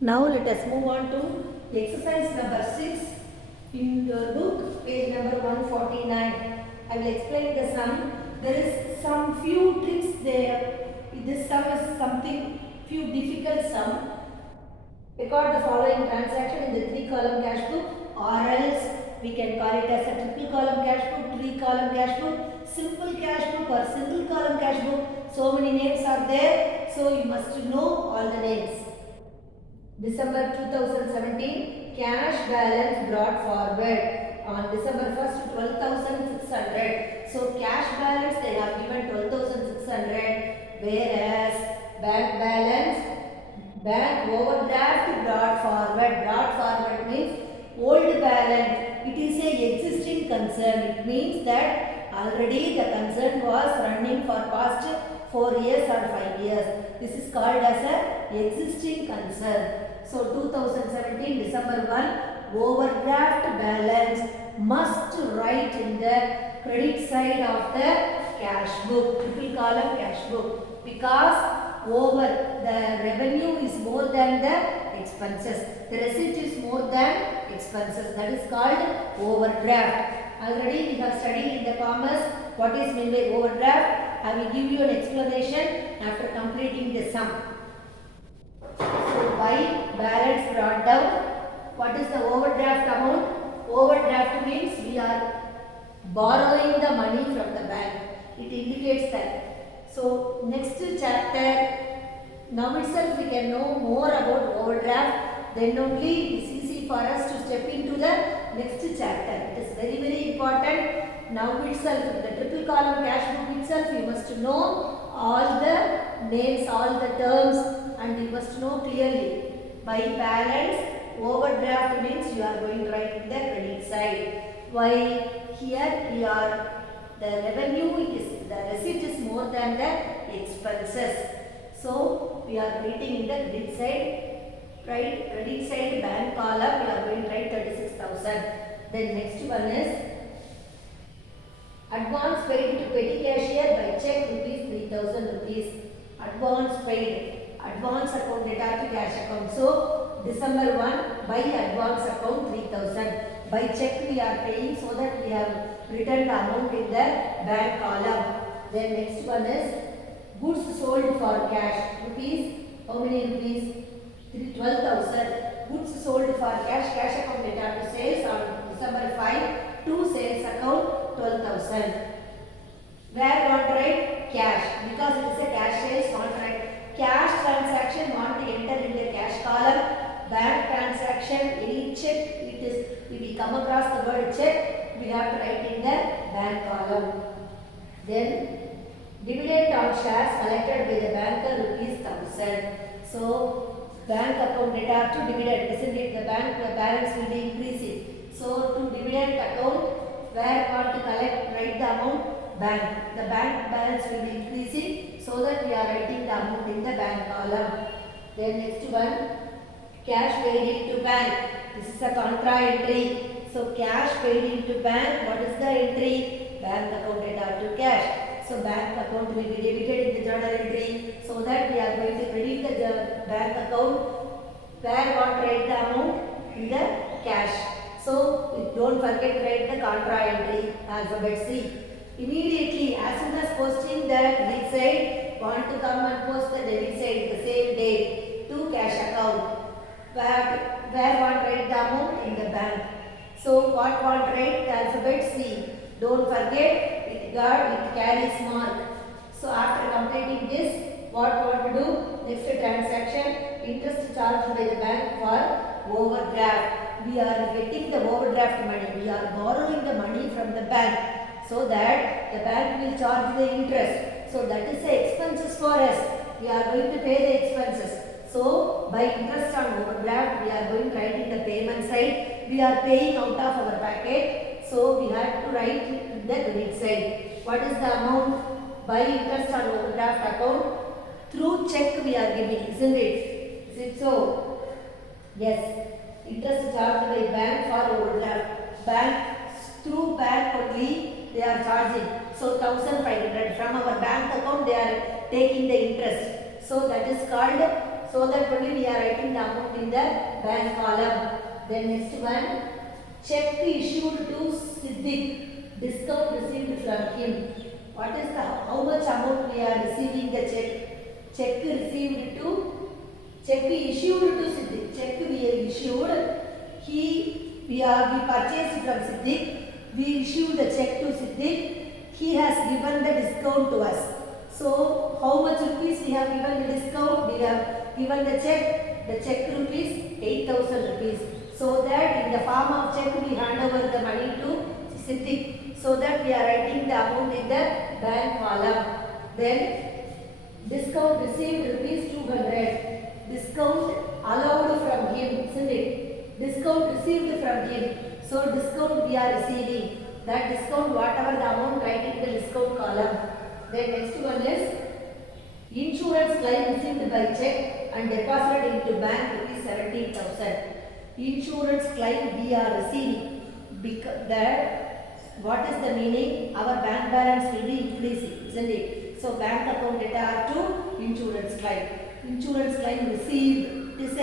Now let us move on to exercise number 6 in your book, page number 149. I will explain the sum. There is some few tricks there. This sum is something few difficult sum. Record the following transaction in the 3-column cash book, or else we can call it as a triple column cash book, 3-column cash book, simple cash book or single column cash book. So many names are there, so you must know all the names. December 2017, cash balance brought forward on December 1st, 12,600. So cash balance they have given 12,600, whereas bank balance, bank overdraft brought forward. Brought forward means old balance. It is a existing concern. It means that already the concern was running for past 4 years or 5 years. This is called as a existing concern. So 2017 December 1, overdraft balance must write in the credit side of the cash book, triple column cash book, because over the revenue is more than the expenses. The receipt is more than expenses. That is called overdraft. Already we have studied in the commerce what is meant by overdraft. I will give you an explanation after completing the sum. So by balance brought down, what is the overdraft amount? Overdraft means we are borrowing the money from the bank. It indicates that. So next chapter, now itself we can know more about overdraft. Then only it is easy for us to step into the next chapter. It is very very important. Now itself, the triple column cash book itself, you must know all the names, all the terms, and you must know clearly. By balance, overdraft means you are going to write the credit side. Why? Here we are, the revenue is, the receipt is more than the expenses. So we are writing in the credit side, right? Credit side bank column, we are going to write 36,000. Then next one is advance paid to petty cashier by check rupees 3,000 rupees. Advance paid. Advance account data to cash account. So December 1 by advance account 3,000. By check we are paying, so that we have written the amount in the bank column. Then next one is goods sold for cash. Rupees, how many rupees? 12,000. Goods sold for cash. Cash account data to sales on December 5 to sales account 12,000. Where want to write cash? Because it is a cash sales contract. Cash transaction want to enter in the cash column. Bank transaction, any check, it is, if we come across the word check, we have to write in the bank column. Then dividend on shares collected by the banker rupees 1,000. So bank account data to dividend, isn't it? The bank balance will be increasing. So to dividend account, where want to collect, write the amount, bank. The bank balance will be increasing, so that we are writing the amount in the bank column. Then next one, cash paid into bank. This is a contra entry. So cash paid into bank, what is the entry? Bank account data to cash. So bank account will be debited in the journal entry, so that we are going to credit the bank account. Where want to write the amount? In the cash. So don't forget to write the contra entry, alphabet C. Immediately, as soon as posting the credit side, want to come and post the debit side the same day to cash account. Where want to write the amount? In the bank. So what want to write? The alphabet C. Don't forget, it carries mark. So after completing this, what want to do? Next transaction, interest charged by the bank for overdraft. We are getting the overdraft money. We are borrowing the money from the bank, so that the bank will charge the interest. So that is the expenses for us. We are going to pay the expenses. So by interest on overdraft, we are going to write in the payment side. We are paying out of our packet, so we have to write in the credit side. What is the amount? By interest on overdraft account, through check we are giving, isn't it? Is it so? Yes. Interest charged by bank for overdraft. Bank, through bank only they are charging. So 1,500 from our bank account they are taking the interest. So that is called So that only we are writing the amount in the bank column. Then next one, check issued to Siddiq, discount received from him. What is the how much amount we are receiving the check? Check received to, check issued to Siddiq. Check we issued. We purchased from Siddiq. We issued the check to Siddiq. He has given the discount to us. So how much rupees we have given the discount? We have given the check rupees 8,000 rupees. So that in the form of check we hand over the money to Siddiq. So that we are writing the amount in the bank column. Then discount received rupees 200. Discount allowed from him, isn't it? Discount received from him. So discount we are receiving. That discount whatever the amount write in the discount column. Then next one is insurance claim received by check and deposited into bank rupees 17,000. Insurance claim we are receiving because that what is the meaning? Our bank balance will be increasing, isn't it? So bank account data are to insurance claim. Insurance claim received, it is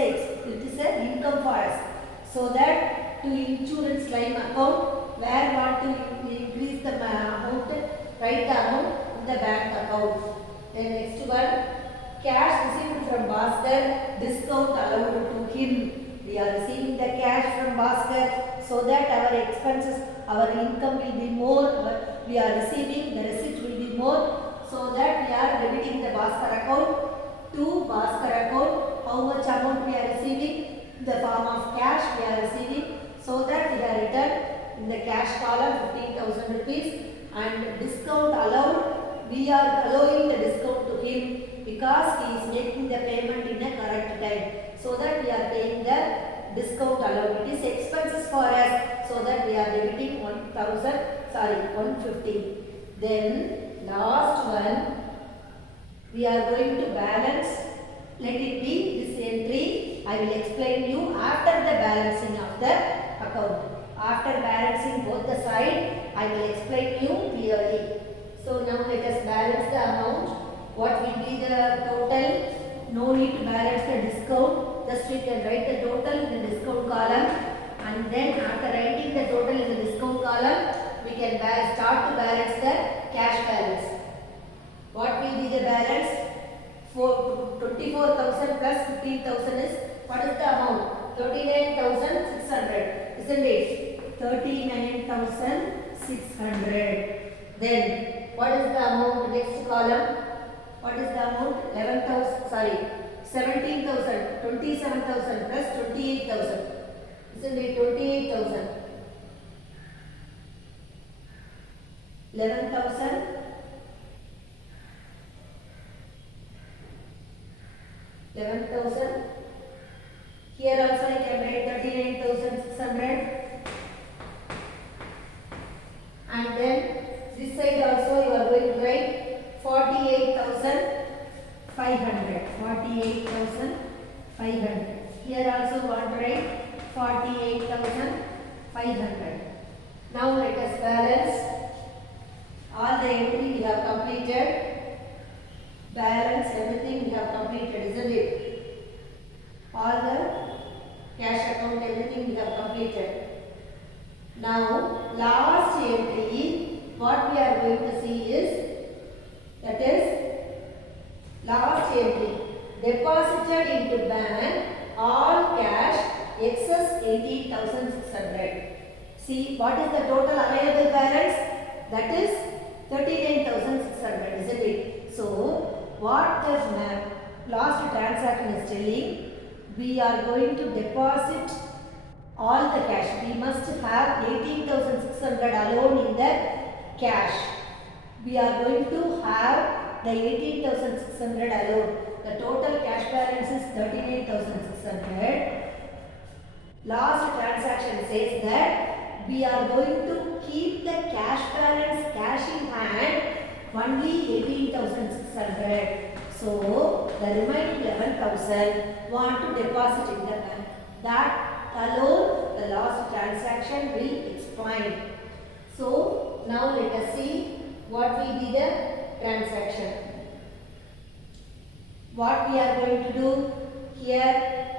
a income for us. So that to insurance claim account where want to increase the amount, write the amount in the bank account. Then next one, cash received from Bhaskar, discount allowed to him. We are receiving the cash from Bhaskar so that our expenses, our income will be more. We are receiving the receipt will be more, so that we are debiting the Bhaskar account to Bhaskar account. How much amount we are receiving? The form of cash we are receiving, so that we are returned in the cash column 15,000 rupees, and discount allowed, we are allowing the discount to him because he is making the payment in a correct time, so that we are paying the discount allowed. It is expenses for us, so that we are debiting 150. Then last one, we are going to balance. Let it be this entry. I will explain you after the balancing of the account. After balancing both the side, I will explain you clearly. So now let us balance the amount. What will be the total? No need to balance the discount. Just we can write the total in the discount column, and then after writing the total in the discount column, we can start to balance the cash balance. What will be the balance? For 24,000 plus 15,000 is, what is the amount? 39,600, isn't it? 39,600. Then what is the amount? Next column. What is the amount? 17,000, 27,000 plus 28,000. Isn't it? 28,000. 11,000. 11,000. Here also I can write 39,600. And then this side also you are going to write 48,500. 48,500. Here also want to write 48,500. Now let us balance. All the entry we have completed. Balance everything we have completed, isn't it? All the cash account, everything we have completed. Now last entry, what we are going to see is, that is last entry, deposited into bank all cash excess 18,600. See what is the total available balance? That is 39,600, isn't it? So what the last transaction is telling, we are going to deposit all the cash. We must have 18,600 alone in the cash. We are going to have the 18,600 alone. The total cash balance is 39,600. Last transaction says that we are going to keep the cash balance, cash in hand, only 18,600. So the remaining 11,000 want to deposit in the bank. That alone the last transaction will explain. So now let us see what will be the transaction. What we are going to do? here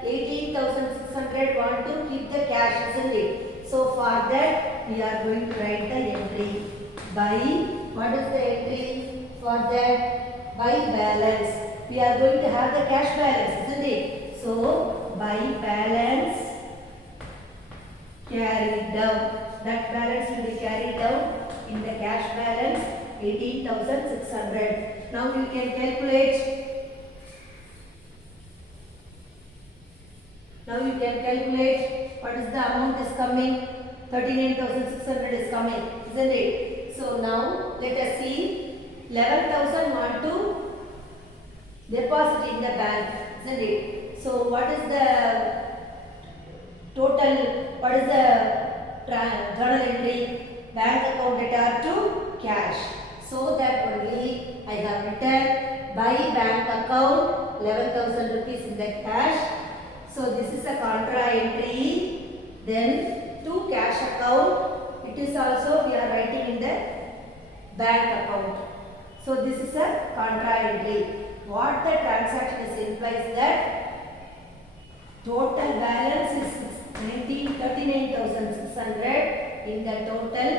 18,600 want to keep the cash, isn't it? So for that we are going to write the entry by, what is the entry for that? By balance. We are going to have the cash balance, isn't it? So by balance carried down. That balance will be carried down in the cash balance 18,600. Now you can calculate. Now you can calculate what is the amount is coming. 39,600 is coming, isn't it? So now let us see. 11,000 want to deposit in the bank, isn't it? So what is the total? What is the journal entry? Bank account data to cash. So that only I have written by bank account 11,000 rupees in the cash. So this is a contra entry. Then to cash account, it is also we are writing in the bank account. So this is a contra entry. What the transaction is implies that total balance is 39,600. In the total,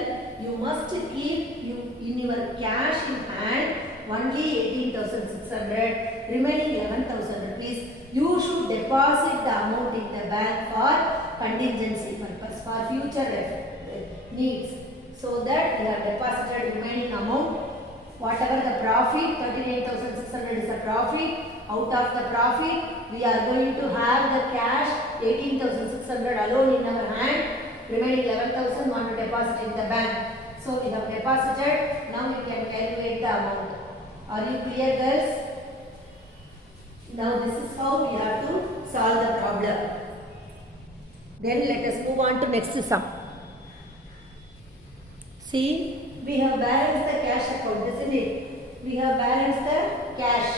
you must keep in your cash in hand only 18,600. Remaining 11,000 rupees. You should deposit the amount in the bank for contingency purpose, for future needs. So that you have deposited remaining amount. Whatever the profit, 39,600 is the profit. Out of the profit, we are going to have the cash 18,600 alone in our hand. Remaining 11,000 want to deposit in the bank. So we have deposited. Now we can calculate the amount. Are you clear, girls? Now this is how we have to solve the problem. Then let us move on to next sum. See, we have balanced the cash account, isn't it? We have balanced the cash.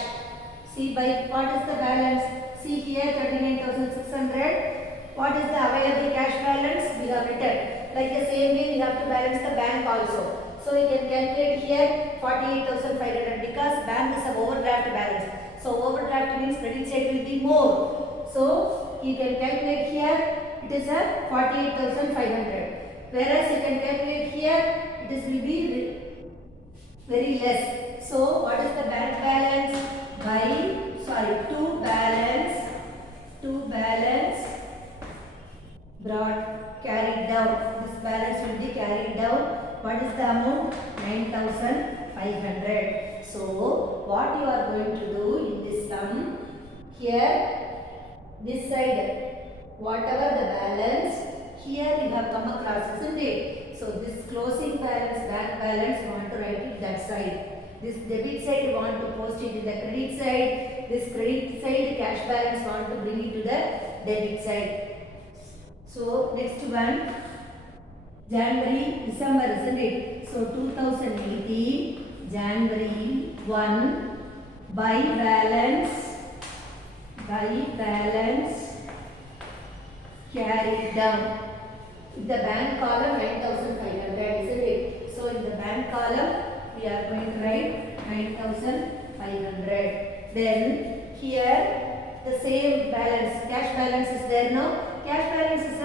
See, by what is the balance? See here 39,600. What is the available cash balance? We have written. Like the same way we have to balance the bank also. So we can calculate here 48,500 because bank is an overdraft balance. So overdraft means credit side will be more. So you can calculate here it is a 48,500. Whereas you can calculate here it is will be very less. So what is the bank balance? To balance brought carried down. This balance will be carried down. What is the amount? 9,500. So what you are going to do in this sum, here this side whatever the balance, here you have come across, isn't it? So this closing balance, bank balance, you want to write it that side. This debit side you want to post it in the credit side. This credit side cash balance want to bring it to the debit side. So next one, January, December, isn't it? So 2018, January 1, by balance carried down. In the bank column 9,500, isn't it? So in the bank column we are going to write 9,500. Then here the same balance, cash balance is there now. Cash balance is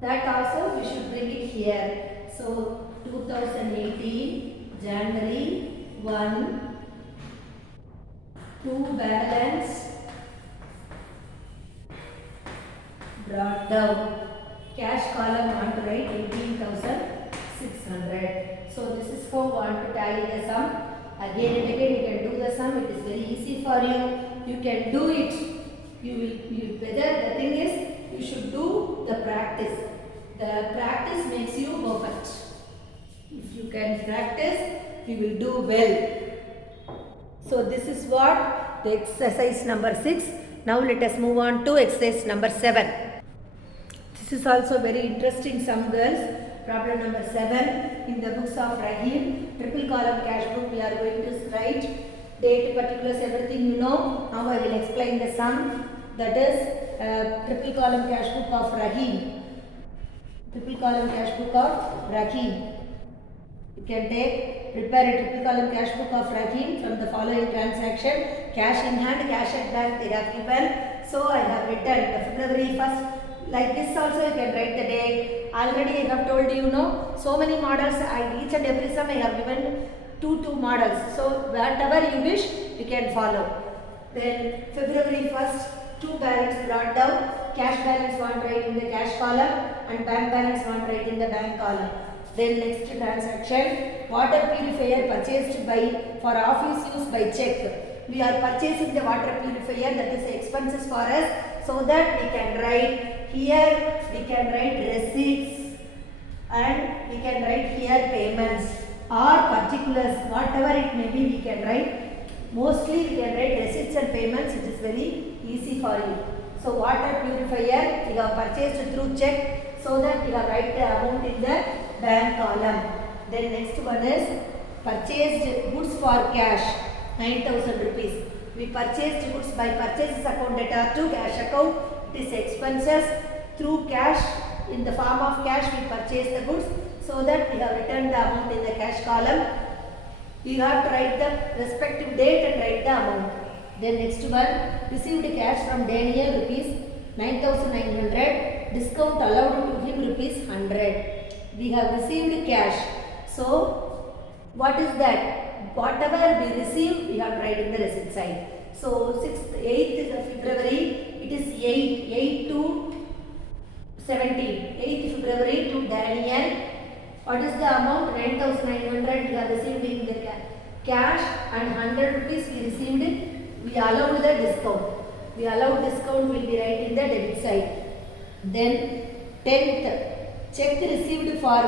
that also we should bring it here. So 2018 January 1 to balance brought down. Cash column want to write 18,600. So this is how want to tally the sum. Again and again you can do the sum. It is very easy for you. You can do it. Whether the thing is you should do the practice. The practice makes you perfect. If you can practice, you will do well. So this is what the exercise number 6. Now let us move on to exercise number 7. This is also very interesting sum, girls. Problem number 7 in the books of Rahim. Triple column cash book. We are going to write date, particulars, everything you know. Now I will explain the sum. That is triple column cash book of Rahim. Triple column cash book of Rahim. You can take prepare a triple column cash book of Rahim from the following transaction. Cash in hand, cash at bank, they are given. So I have written the February 1st. Like this also you can write the date. Already I have told you, so many models. Each and every sum I have given two models. So whatever you wish, you can follow. Then February 1st, two balance brought down. Cash balance one right in the cash column and bank balance one right in the bank column. Then next transaction, water purifier purchased for office use by check. We are purchasing the water purifier, that is expenses for us, so that we can write here, we can write receipts and we can write here payments or particulars, whatever it may be we can write. Mostly we can write receipts and payments, it is very easy for you. So water purifier we have purchased through check, so that we have write the amount in the bank column. Then next one is purchased goods for cash, 9,000 rupees. We purchased goods by purchases account data to cash account. It is expenses through cash. In the form of cash we purchase the goods, so that we have returned the amount in the cash column. You have to write the respective date and write the amount. Then next one, received cash from Daniel rupees 9,900, discount allowed to him rupees 100. We have received cash. So what is that? Whatever we receive, we have to write in the receipt side. So 8th of February, it is 8 to 17. 8th February to Daniel. What is the amount? 9,900 we have received in the cash and 100 rupees we received it. We allowed the discount. We allowed discount will be right in the debit side. Then 10th, check received for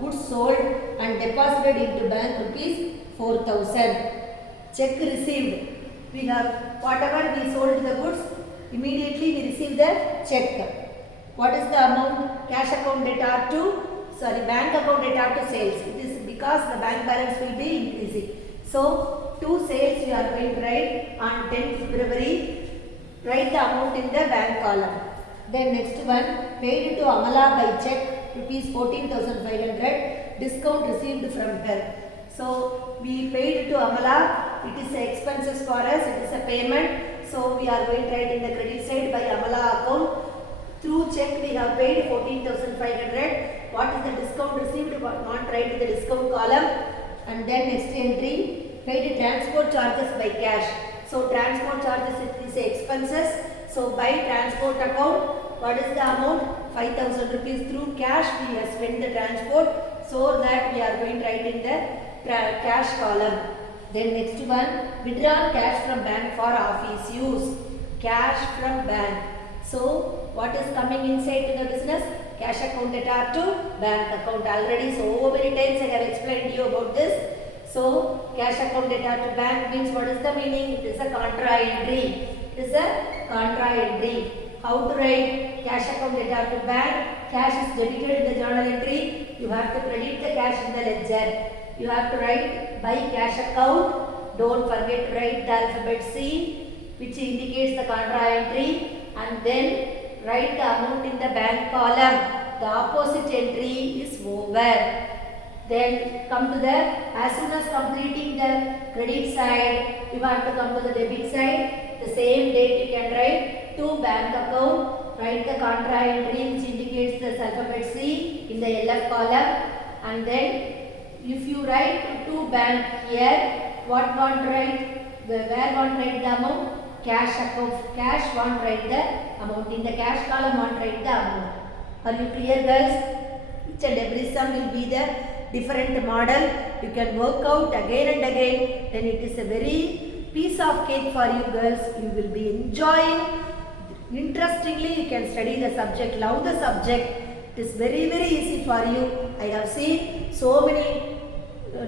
goods sold and deposited into bank rupees 4,000. Check received. We have whatever we sold the goods, immediately we receive the check. What is the amount? Cash account data to, bank account data to sales. It is because the bank balance will be increasing. So two sales we are going to write on 10th February. Write the amount in the bank column. Then next one, paid to Amala by check rupees 14,500, discount received from her. So we paid to Amala, it is expenses for us, it is a payment. So we are going to write in the credit side by Amala account. Through check we have paid 14,500. What is the discount received? Not write in the discount column. And then next entry, paid transport charges by cash. So transport charges it is expenses. So by transport account, what is the amount? 5,000 rupees through cash we have spent the transport, so that we are going to write in the cash column. Then next one, withdrawn cash from bank for office use. Cash from bank. So what is coming inside to the business? Cash account data to bank account. Already so many times I have explained to you about this. So cash account data to bank means what is the meaning? It is a contra entry. It is a contra entry. How to write? Cash account data to bank. Cash is debited in the journal entry. You have to credit the cash in the ledger. You have to write by cash account. Don't forget to write the alphabet C, which indicates the contra entry, and then write the amount in the bank column. The opposite entry is over. Then come to the, as soon as completing the credit side, you have to come to the debit side. The same date you can write to bank account. Write the contra entry which indicates the alphabet C in the LF column. And then if you write to bank here, what want to write? Where want to write the amount? Cash account. Cash want to write the amount. In the cash column want to write the amount. Are you clear, girls? Each and every sum will be the different model. You can work out again and again. Then it is a very piece of cake for you girls. You will be enjoying. Interestingly, you can study the subject, love the subject. It is very easy for you. I have seen so many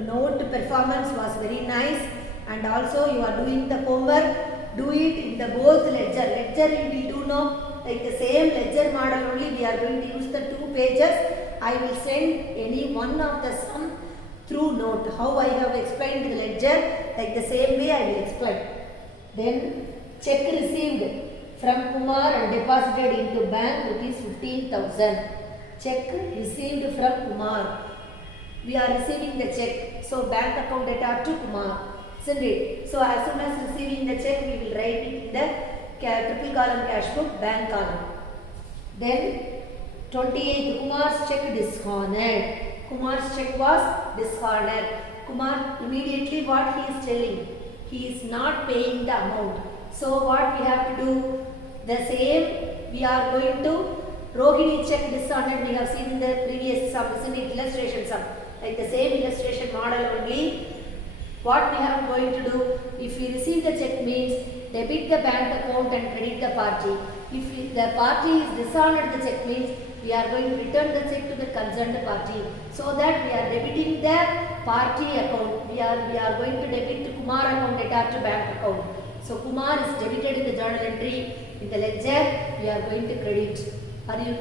note performance was very nice, and also you are doing the homework. Do it in the both ledger. Ledger we do know, like the same ledger model only we are going to use the 2 pages. I will send any one of the sum through note. How I have explained the ledger, like the same way I will explain. Then check received from Kumar and deposited into bank rupees 15,000. Check received from Kumar. we are receiving the check. So bank account data to Kumar, isn't it? So as soon as receiving the check, we will write it in the triple column cash book, bank column. Then 28th, Kumar's check dishonored. Kumar's check was dishonored. Kumar immediately what he is telling? He is not paying the amount. So what we have to do? The same we are going to Rohini check dishonored. We have seen in the previous sum, isn't it? Illustration sum. Like the same illustration model only. What we are going to do? If we receive the check means debit the bank account and credit the party. If the party is dishonored the check means we are going to return the check to the concerned party. So that we are debiting the party account. We are going to debit to Kumar account data to bank account. So Kumar is debited in the journal entry. In the ledger we are going to credit. Are you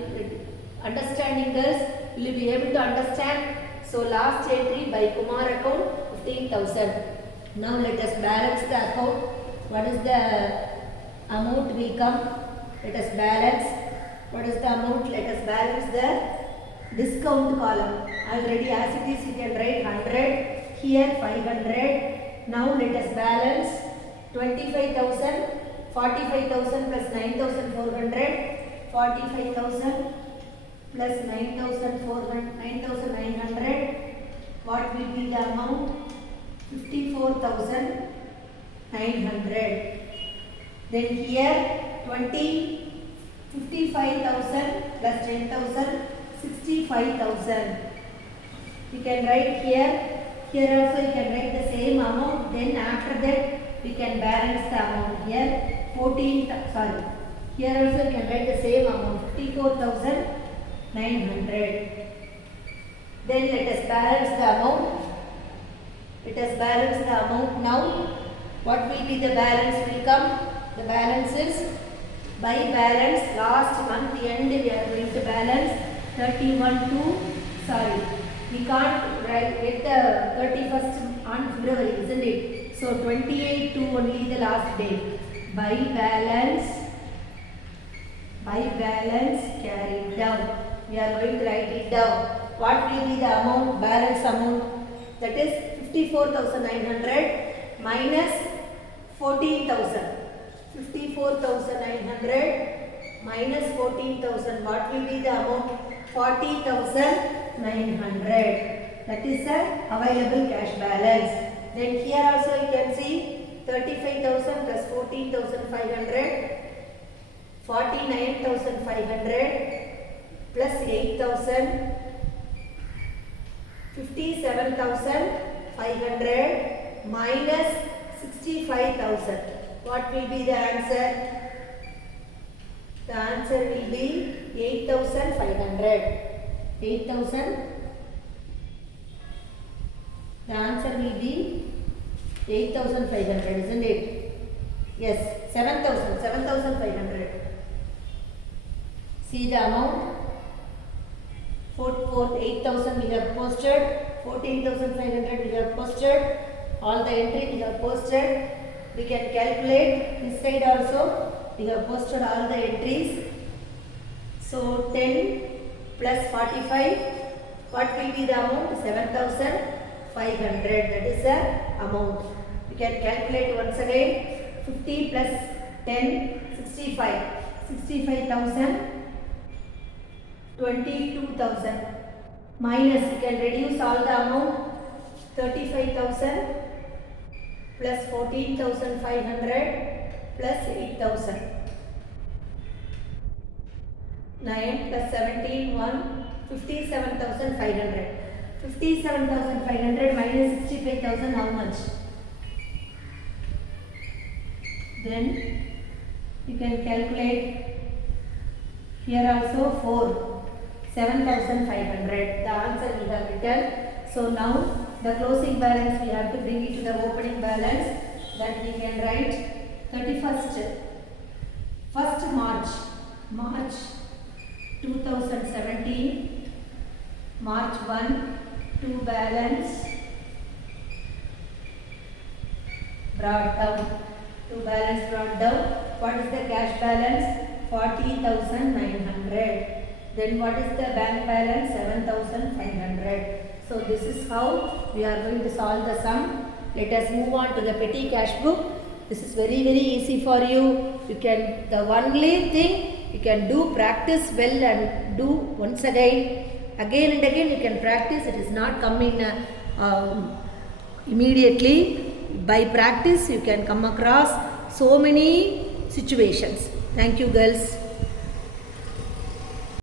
understanding this? Will you be able to understand? So last entry by Kumar account 15,000. Now let us balance the account. What is the amount will come? Let us balance. What is the amount? Let us balance the discount column. Already as it is, you can write 100. Here 500. Now let us balance 25,000, 45,000 plus 9,400, 45,000 plus 9,900. What will be the amount? 54,900. Then here 55,000 plus 10,000, 65,000. We can write here. Here also you can write the same amount. Then after that we can balance the amount. Here Here also you can write the same amount. 54,900. Then let us balance the amount. Let us balance the amount now. What will be the balance will come? The balance is by balance last month end we are going to balance 31 to we can't get the 31st on February, isn't it? So 28 to only the last day. By balance carried down. We are going to write it down. What will be the amount? Balance amount, that is 54,900 minus 14,000. 54,900 minus 14,000. What will be the amount? 40,900. That is the available cash balance. Then here also you can see 35,000 plus 14,500, 49,500 plus 8,000, 57,500 minus 65,000. What will be the answer? The answer will be 8,500. 8,000. The answer will be 8,500, isn't it? Yes, 7,500. See the amount. 8,000 we have posted. 14,500 we have posted. All the entry we have posted. We can calculate this side also. We have posted all the entries. So 10 plus 45. What will be the amount? 7,500. That is the amount. We can calculate once again. 50 plus 10, 65. 65,000. 22,000. Minus, you can reduce all the amount. 35,000 plus 14,500 plus 8,000. 9 plus 17, 1, 57,500. 57,500 minus 65,000, how much? Then you can calculate here also 4. 7,500. The answer we have written. So now the closing balance we have to bring it to the opening balance. That we can write 1st March 2017. March 1 to balance brought down. What is the cash balance? 40,900. Then what is the bank balance? 7,500. So this is how we are going to solve the sum. Let us move on to the petty cash book. This is very easy for you. You can, the only thing you can do, practice well and do once again and again you can practice. It is not come in immediately. By practice you can come across so many situations. Thank you girls.